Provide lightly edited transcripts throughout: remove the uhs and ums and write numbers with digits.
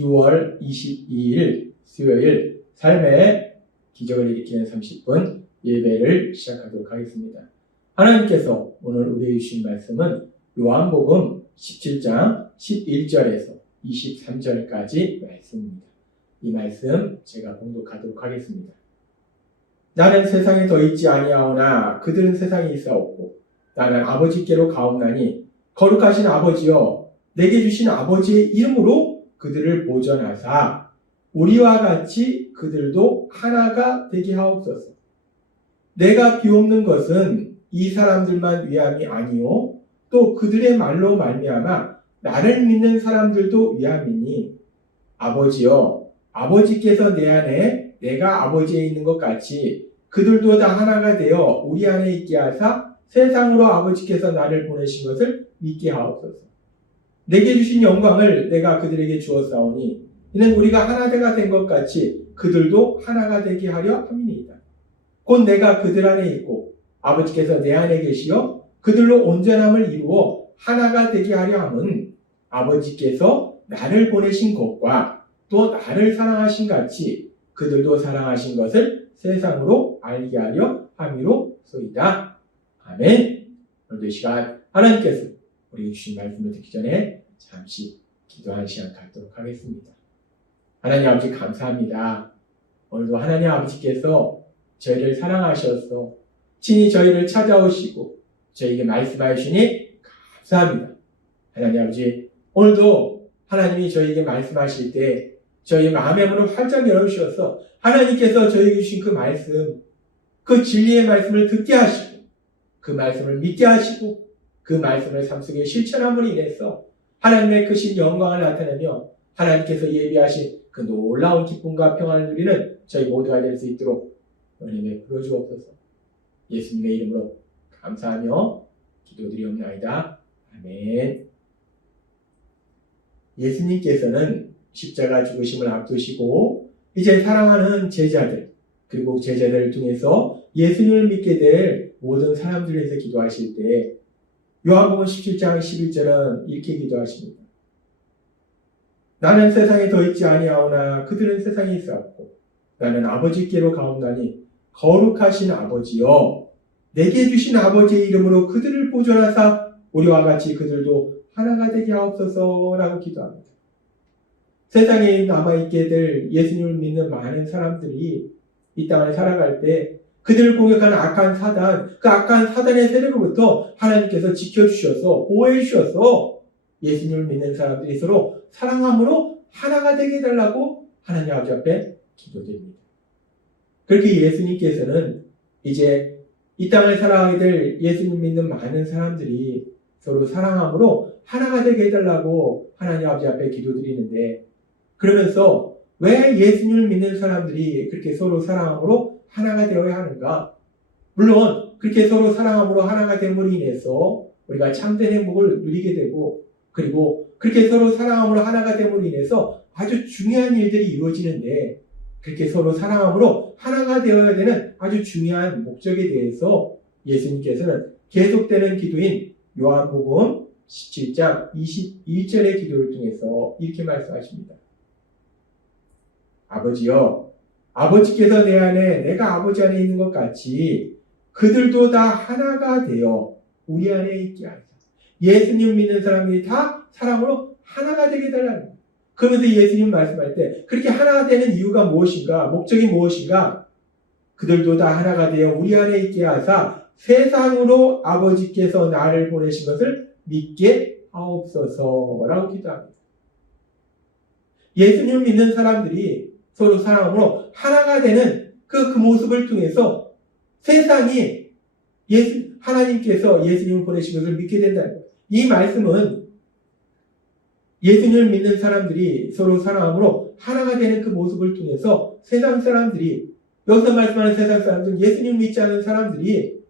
2월 22일 수요일 삶의 기적을 일으키는 30분 예배를 시작하도록 하겠습니다. 하나님께서 오늘 우리에게 주신 말씀은 요한복음 17장 11절에서 23절까지 말씀입니다. 이 말씀 제가 봉독하도록 하겠습니다. 나는 세상에 더 있지 아니하오나 그들은 세상에 있사옵고 나는 아버지께로 가옵나니 거룩하신 아버지여 내게 주신 아버지의 이름으로 그들을 보전하사 우리와 같이 그들도 하나가 되게 하옵소서. 내가 비옵는 것은 이 사람들만 위함이 아니요 또 그들의 말로 말미암아 나를 믿는 사람들도 위함이니 아버지여 아버지께서 내 안에 내가 아버지에 있는 것 같이 그들도 다 하나가 되어 우리 안에 있게 하사 세상으로 아버지께서 나를 보내신 것을 믿게 하옵소서. 내게 주신 영광을 내가 그들에게 주었사오니 이는 우리가 하나가 된 것 같이 그들도 하나가 되게 하려 함이니이다. 곧 내가 그들 안에 있고 아버지께서 내 안에 계시어 그들로 온전함을 이루어 하나가 되게 하려 함은 아버지께서 나를 보내신 것과 또 나를 사랑하신 같이 그들도 사랑하신 것을 세상으로 알게 하려 함이로소이다. 아멘. 오늘도 이 시간 하나님께서 우리에게 주신 말씀을 듣기 전에 잠시 기도하는 시간 갖도록 하겠습니다. 하나님 아버지 감사합니다. 오늘도 하나님 아버지께서 저희를 사랑하셔서 친히 저희를 찾아오시고 저희에게 말씀하여 주시니 감사합니다. 하나님 아버지 오늘도 하나님이 저희에게 말씀하실 때 저희 마음의 문을 활짝 열어주셔서 하나님께서 저희에게 주신 그 말씀, 그 진리의 말씀을 듣게 하시고 그 말씀을 믿게 하시고 그 말씀을 삶 속에 실천함으로 인해서 하나님의 크신 영광을 나타내며 하나님께서 예비하신 그 놀라운 기쁨과 평안을 누리는 저희 모두가 될 수 있도록 은혜 베풀어 주옵소서. 예수님의 이름으로 감사하며 기도드리옵나이다. 아멘. 예수님께서는 십자가 죽으심을 앞두시고 이제 사랑하는 제자들 그리고 제자들을 통해서 예수님을 믿게 될 모든 사람들을 위해서 기도하실 때 요한복음 17장 11절은 이렇게 기도하십니다. 나는 세상에 더 있지 아니하오나 그들은 세상에 있사옵고 나는 아버지께로 가옵나니 거룩하신 아버지여 내게 주신 아버지의 이름으로 그들을 보존하사 우리와 같이 그들도 하나가 되게 하옵소서라고 기도합니다. 세상에 남아있게 될 예수님을 믿는 많은 사람들이 이 땅을 살아갈 때 그들을 공격하는 악한 사단, 그 악한 사단의 세력으로부터 하나님께서 지켜주셔서 보호해주셔서 예수님을 믿는 사람들이 서로 사랑함으로 하나가 되게 해달라고 하나님 아버지 앞에 기도드립니다. 그렇게 예수님께서는 이제 이 땅을 살아가게 될 예수님 믿는 많은 사람들이 서로 사랑함으로 하나가 되게 해달라고 하나님 아버지 앞에 기도드리는데 그러면서 왜 예수님을 믿는 사람들이 그렇게 서로 사랑함으로 하나가 되어야 하는가? 물론 그렇게 서로 사랑함으로 하나가 됨으로 인해서 우리가 참된 행복을 누리게 되고 그리고 그렇게 서로 사랑함으로 하나가 됨으로 인해서 아주 중요한 일들이 이루어지는데 그렇게 서로 사랑함으로 하나가 되어야 되는 아주 중요한 목적에 대해서 예수님께서는 계속되는 기도인 요한복음 17장 21절의 기도를 통해서 이렇게 말씀하십니다. 아버지여 아버지께서 내 안에 내가 아버지 안에 있는 것 같이 그들도 다 하나가 되어 우리 안에 있게 하소서. 예수님 믿는 사람들이 다 사랑으로 하나가 되게 해달라는 거예요. 그러면서 예수님 말씀할 때 그렇게 하나가 되는 이유가 무엇인가? 목적이 무엇인가? 그들도 다 하나가 되어 우리 안에 있게 하사 세상으로 아버지께서 나를 보내신 것을 믿게 하옵소서라고 기도합니다. 예수님 믿는 사람들이 서로 사랑함으로 하나가 되는 그 모습을 통해서 세상이 하나님께서 예수님을 보내신 것을 믿게 된다는 거예요. 이 말씀은 예수님을 믿는 사람들이 서로 사랑함으로 하나가 되는 그 모습을 통해서 세상 사람들이 여기서 말씀하는 세상 사람들은 예수님을 믿지 않는 사람들이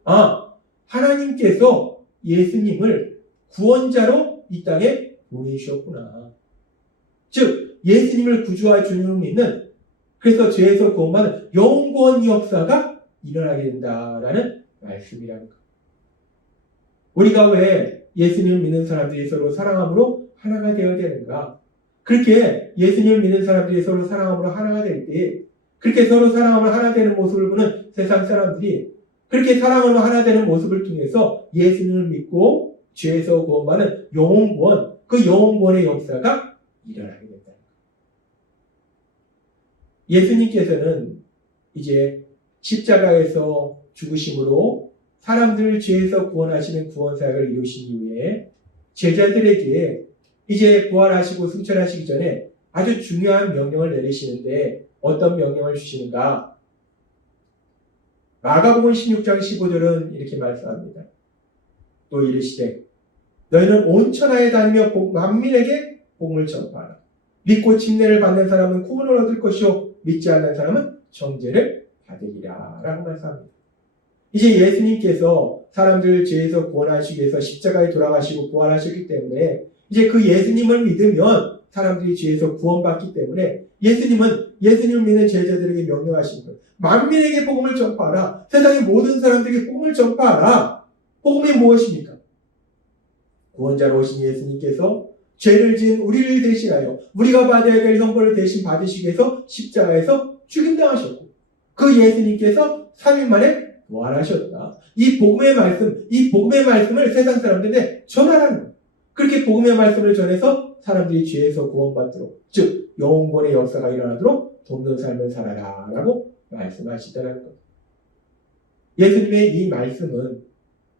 하나님께서 예수님을 구원자로 이 땅에 보내주셨구나. 즉 예수님을 구주와 주님으로 믿는 그래서 죄에서 구원받는 영구한 역사가 일어나게 된다라는 말씀이라는 것. 우리가 왜 예수님을 믿는 사람들이 서로 사랑함으로 하나가 되어야 되는가? 그렇게 예수님을 믿는 사람들이 서로 사랑함으로 하나가 될 때, 그렇게 서로 사랑함으로 하나 되는 모습을 보는 세상 사람들이 그렇게 사랑으로 하나 되는 모습을 통해서 예수님을 믿고 죄에서 구원받는 영혼구원, 그 영혼구원의 역사가 일어나게 된다. 예수님께서는 이제 십자가에서 죽으심으로 사람들을 죄에서 구원하시는 구원사역을 이루신 이후에 제자들에게 이제 부활하시고 승천하시기 전에 아주 중요한 명령을 내리시는데 어떤 명령을 주시는가? 마가복음 16장 15절은 이렇게 말씀합니다. 또 이르시되 너희는 온 천하에 다니며 만민에게 복음을 전파하라. 믿고 침례를 받는 사람은 구원을 얻을 것이요 믿지 않는 사람은 정죄를 받으리라 라고 말씀합니다. 이제 예수님께서 사람들을 죄에서 구원하시기 위해서 십자가에 돌아가시고 부활하셨기 때문에 이제 그 예수님을 믿으면 사람들이 죄에서 구원받기 때문에 예수님을 믿는 제자들에게 명령하신 거예요. 만민에게 복음을 전파하라. 세상의 모든 사람들에게 복음을 전파하라. 복음이 무엇입니까? 구원자로 오신 예수님께서 죄를 지은 우리를 대신하여 우리가 받아야 될 형벌을 대신 받으시기 위해서 십자가에서 죽임당하셨고 그 예수님께서 3일 만에 부활하셨다. 이 복음의 말씀을 세상 사람들한테 전하라는 거예요. 그렇게 복음의 말씀을 전해서 사람들이 죄에서 구원받도록, 즉 영혼구원의 역사가 일어나도록 돕는 삶을 살아라 라고 말씀하시더라는 거예요. 예수님의 이 말씀은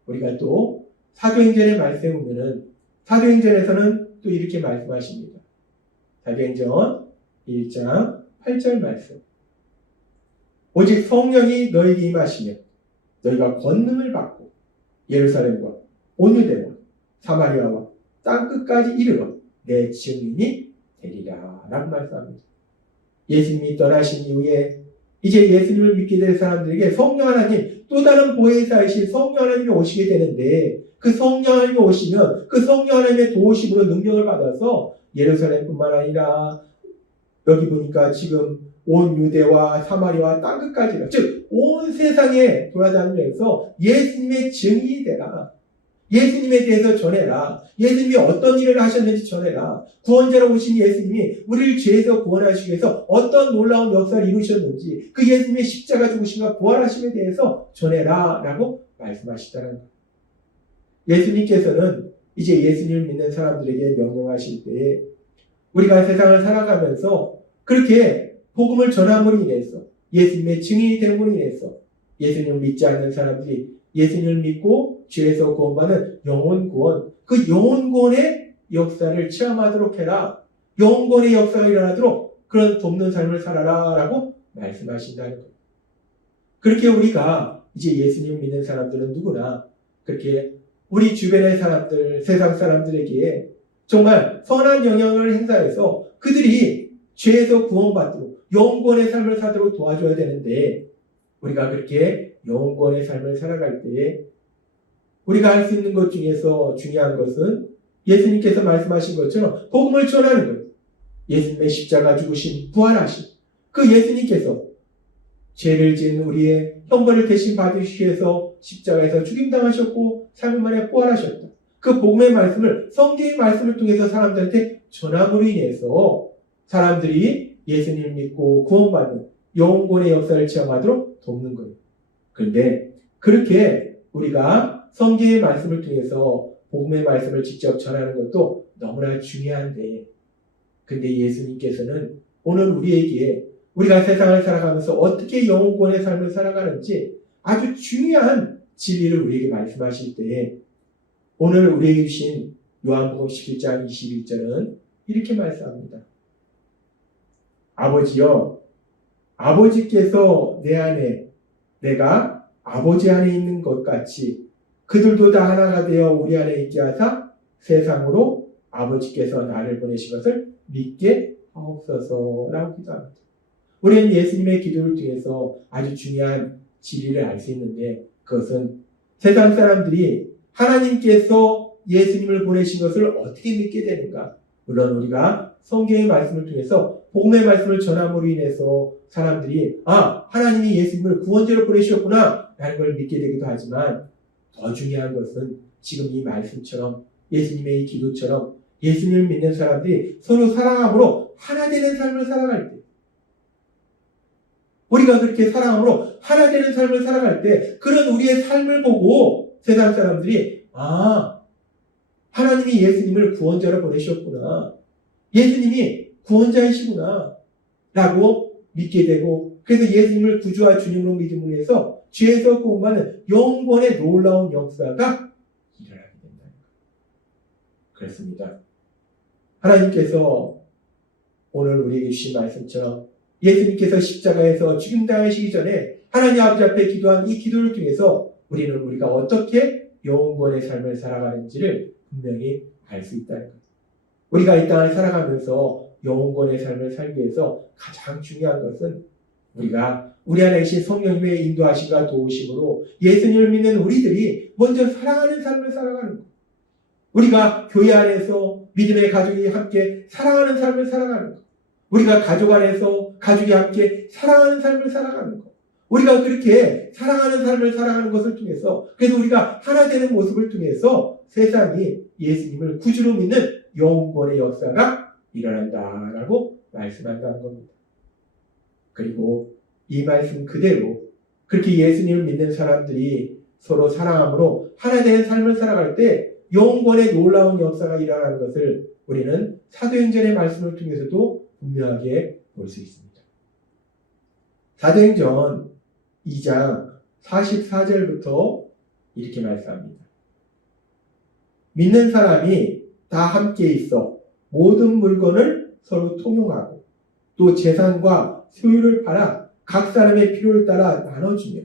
우리가 또 사도행전의 말씀에 보면은 사도행전에서는 또 이렇게 말씀하십니다. 사도행전 1장 8절 말씀. 오직 성령이 너희에게 임하시면 너희가 권능을 받고 예루살렘과 온 유대와 사마리아와 땅끝까지 이르러 내 증인이 되리라 라고 말씀합니다. 예수님이 떠나신 이후에 이제 예수님을 믿게 될 사람들에게 성령 하나님, 또 다른 보혜사이신 성령 하나님이 오시게 되는데 그 성령 하나님이 오시면 그 성령 하나님의 도우심으로 능력을 받아서 예루살렘뿐만 아니라 여기 보니까 지금 온 유대와 사마리아와 땅끝까지가, 즉 온 세상에 돌아다니면서 예수님의 증인이 되라. 예수님에 대해서 전해라. 예수님이 어떤 일을 하셨는지 전해라. 구원자로 오신 예수님이 우리를 죄에서 구원하시기 위해서 어떤 놀라운 역사를 이루셨는지 그 예수님의 십자가 죽으심과 부활하심에 대해서 전해라 라고 말씀하시다는 거예요. 예수님께서는 이제 예수님을 믿는 사람들에게 명령하실 때에 우리가 세상을 살아가면서 그렇게 복음을 전함으로 인해서 예수님의 증인이 됨으로 인해서 예수님을 믿지 않는 사람들이 예수님을 믿고 죄에서 구원받는 영혼구원, 그 영혼구원의 역사를 체험하도록 해라. 영혼구원의 역사가 일어나도록 그런 돕는 삶을 살아라 라고 말씀하신다는 거예요. 그렇게 우리가 이제 예수님을 믿는 사람들은 누구나 그렇게 우리 주변의 사람들, 세상 사람들에게 정말 선한 영향을 행사해서 그들이 죄에서 구원받도록 영혼구원의 삶을 살도록 도와줘야 되는데 우리가 그렇게 영혼구원의 삶을 살아갈 때에 우리가 할 수 있는 것 중에서 중요한 것은 예수님께서 말씀하신 것처럼 복음을 전하는 거예요. 예수님의 십자가 죽으심, 부활하심. 그 예수님께서 죄를 지은 우리의 형벌을 대신 받으시기 위해서 십자가에서 죽임당하셨고 3일 만에 부활하셨다. 그 복음의 말씀을 성경의 말씀을 통해서 사람들한테 전함으로 인해서 사람들이 예수님을 믿고 구원받는 영혼구원의 역사를 체험하도록 돕는 거예요. 그런데 그렇게 우리가 성경의 말씀을 통해서 복음의 말씀을 직접 전하는 것도 너무나 중요한데 근데 예수님께서는 오늘 우리에게 우리가 세상을 살아가면서 어떻게 영혼구원의 삶을 살아가는지 아주 중요한 진리를 우리에게 말씀하실 때에 오늘 우리에게 주신 요한복음 11장 21절은 이렇게 말씀합니다. 아버지여, 아버지께서 내 안에 내가 아버지 안에 있는 것 같이 그들도 다 하나가 되어 우리 안에 있게 하사 세상으로 아버지께서 나를 보내신 것을 믿게 하옵소서라고 기도합니다. 우리는 예수님의 기도를 통해서 아주 중요한 진리를 알 수 있는데 그것은 세상 사람들이 하나님께서 예수님을 보내신 것을 어떻게 믿게 되는가? 물론 우리가 성경의 말씀을 통해서 복음의 말씀을 전함으로 인해서 사람들이 하나님이 예수님을 구원자로 보내셨구나 라는 걸 믿게 되기도 하지만 더 중요한 것은 지금 이 말씀처럼 예수님의 이 기도처럼 예수님을 믿는 사람들이 서로 사랑함으로 하나 되는 삶을 살아갈 때, 우리가 그렇게 사랑함으로 하나 되는 삶을 살아갈 때, 그런 우리의 삶을 보고 세상 사람들이 하나님이 예수님을 구원자로 보내셨구나, 예수님이 구원자이시구나 라고 믿게 되고, 그래서 예수님을 구주와 주님으로 믿음으로 해서 죄에서 구원받는 영원의 놀라운 역사가 일어나게 된다는 것. 그렇습니다. 하나님께서 오늘 우리에게 주신 말씀처럼 예수님께서 십자가에서 죽임당하시기 전에 하나님 아버지 앞에 기도한 이 기도를 통해서 우리가 어떻게 영원의 삶을 살아가는지를 분명히 알 수 있다는 것. 우리가 이 땅을 살아가면서 영원의 삶을 살기 위해서 가장 중요한 것은 우리가 우리 안에 계신 성령님의 인도하심과 도우심으로 예수님을 믿는 우리들이 먼저 사랑하는 삶을 살아가는 것. 우리가 교회 안에서 믿음의 가족이 함께 사랑하는 삶을 살아가는 것. 우리가 가족 안에서 가족이 함께 사랑하는 삶을 살아가는 것. 우리가 그렇게 사랑하는 삶을 살아가는 것을 통해서, 그래서 우리가 하나 되는 모습을 통해서 세상이 예수님을 구주로 믿는 영원의 역사가 일어난다라고 말씀한다는 겁니다. 그리고 이 말씀 그대로 그렇게 예수님을 믿는 사람들이 서로 사랑함으로 하나 되는 삶을 살아갈 때 영원의 놀라운 역사가 일어나는 것을 우리는 사도행전의 말씀을 통해서도 분명하게 볼 수 있습니다. 사도행전 2장 44절부터 이렇게 말씀합니다. 믿는 사람이 다 함께 있어 모든 물건을 서로 통용하고 또 재산과 소유를 팔아 각 사람의 필요를 따라 나눠주며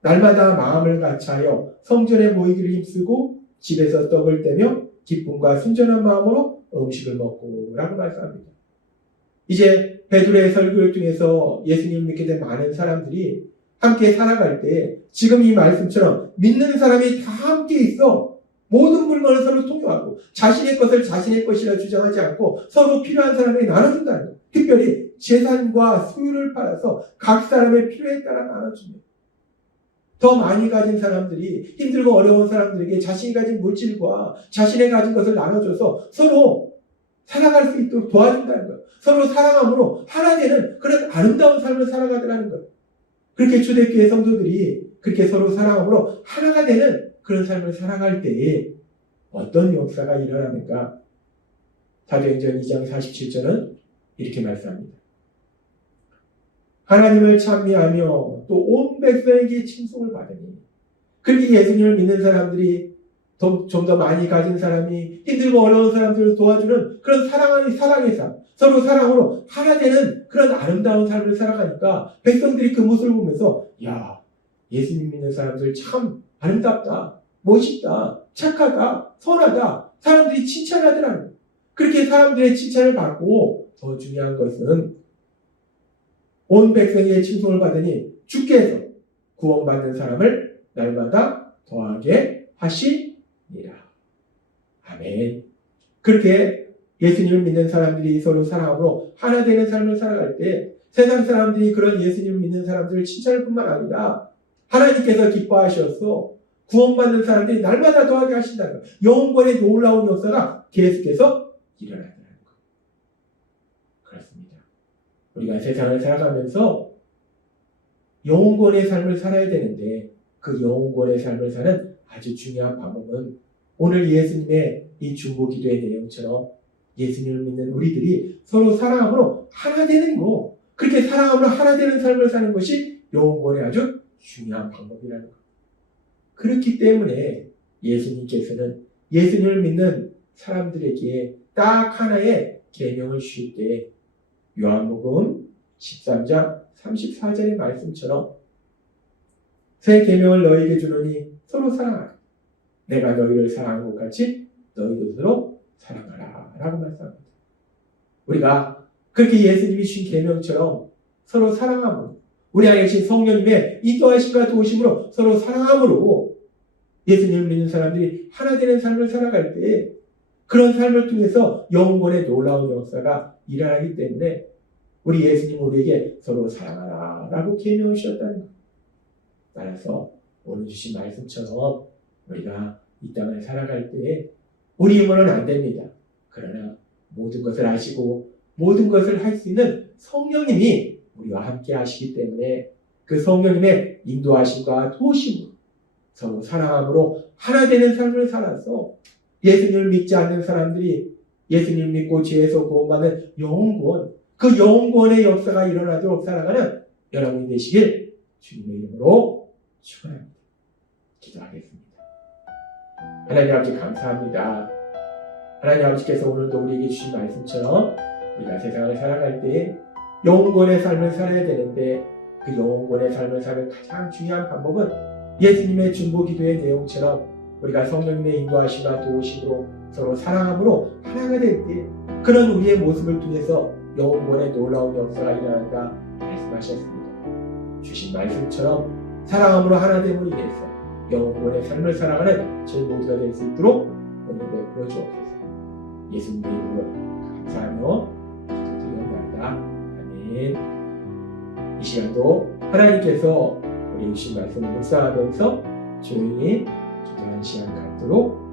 날마다 마음을 같이하여 성전에 모이기를 힘쓰고 집에서 떡을 떼며 기쁨과 순전한 마음으로 음식을 먹고 라고 말씀합니다. 이제 베드로의 설교를 통해서 예수님을 믿게 된 많은 사람들이 함께 살아갈 때 지금 이 말씀처럼 믿는 사람이 다 함께 있어 모든 물건을 서로 통용하고 자신의 것을 자신의 것이라 주장하지 않고 서로 필요한 사람에게 나눠준다는 것. 특별히 재산과 소유를 팔아서 각 사람의 필요에 따라 나눠줍니다. 더 많이 가진 사람들이 힘들고 어려운 사람들에게 자신이 가진 물질과 자신의 가진 것을 나눠줘서 서로 살아갈 수 있도록 도와준다는 것. 서로 사랑함으로 하나 되는 그런 아름다운 삶을 살아가더라는 것. 그렇게 초대교회 성도들이 그렇게 서로 사랑함으로 하나가 되는 그런 삶을 살아갈 때에 어떤 역사가 일어나는가? 사도행전 2장 47절은 이렇게 말씀합니다. 하나님을 찬미하며 또 온 백성에게 칭송을 받으니, 그렇게 예수님을 믿는 사람들이 좀 더 많이 가진 사람이 힘들고 어려운 사람들을 도와주는 그런 사랑의 삶, 서로 사랑으로 하나 되는 그런 아름다운 삶을 살아가니까 백성들이 그 모습을 보면서 야, 예수님 믿는 사람들 참 아름답다, 멋있다, 착하다, 선하다, 사람들이 칭찬하더라는 거예요. 그렇게 사람들의 칭찬을 받고 더 중요한 것은 온 백성의 칭송을 받으니 주께서 구원받는 사람을 날마다 더하게 하시니라. 아멘. 그렇게 예수님을 믿는 사람들이 서로 사랑으로 하나 되는 삶을 살아갈 때 세상 사람들이 그런 예수님을 믿는 사람들을 칭찬할 뿐만 아니라 하나님께서 기뻐하셔서 구원받는 사람들이 날마다 더하게 하신다는 것. 영원의 놀라운 역사가 계속해서 일어난다는 것. 그렇습니다. 우리가 세상을 살아가면서 영원의 삶을 살아야 되는데 그 영원의 삶을 사는 아주 중요한 방법은 오늘 예수님의 이 중보기도의 내용처럼 예수님을 믿는 우리들이 서로 사랑함으로 하나 되는 거, 그렇게 사랑함으로 하나 되는 삶을 사는 것이 영원의 아주 중요한 방법이라는 것. 그렇기 때문에 예수님께서는 예수님을 믿는 사람들에게 딱 하나의 계명을 주실 때 요한복음 13장 34절의 말씀처럼 새 계명을 너희에게 주노니 서로 사랑하라. 내가 너희를 사랑한 것 같이 너희도 서로 사랑하라 라고 말씀합니다. 우리가 그렇게 예수님이 주신 계명처럼 서로 사랑함으로 우리 안에 계신 성령님의 인도하심과 도우심으로 서로 사랑함으로 예수님을 믿는 사람들이 하나 되는 삶을 살아갈 때 그런 삶을 통해서 영원의 놀라운 역사가 일어나기 때문에 우리 예수님은 우리에게 서로 사랑하라 라고 계명을 주셨다는 것. 따라서 오늘 주신 말씀처럼 우리가 이 땅을 살아갈 때에 우리 힘으로는 안 됩니다. 그러나 모든 것을 아시고 모든 것을 할 수 있는 성령님이 우리와 함께 하시기 때문에 그 성령님의 인도하심과 도우심으로 서로 사랑함으로 하나 되는 삶을 살아서 예수님을 믿지 않는 사람들이 예수님을 믿고 죄에서 구원받는 영혼구원, 그 영혼구원의 역사가 일어나도록 살아가는 여러분이 되시길 주님의 이름으로 축원합니다. 기도하겠습니다. 하나님 아버지 감사합니다. 하나님 아버지께서 오늘도 우리에게 주신 말씀처럼 우리가 세상을 살아갈 때 영혼구원의 삶을 살아야 되는데 그 영혼구원의 삶을 사는 가장 중요한 방법은 예수님의 중보기도의 내용처럼 우리가 성령님의 인도하심과 도우심으로 서로 사랑함으로 하나가 될 때 그런 우리의 모습을 통해서 영혼구원의 놀라운 역사가 일어난다 말씀하셨습니다. 주신 말씀처럼 사랑함으로 하나됨으로 인해서 영혼구원의 삶을 살아가는 저희 모두가 될 수 있도록 오늘 베풀어 주옵소서. 예수님의 이름으로 감사하며 기도드리옵나이다. 아멘. 이 시간도 하나님께서 우리 주신 말씀을 묵상하면서 조용히 기도하는 시간 갖도록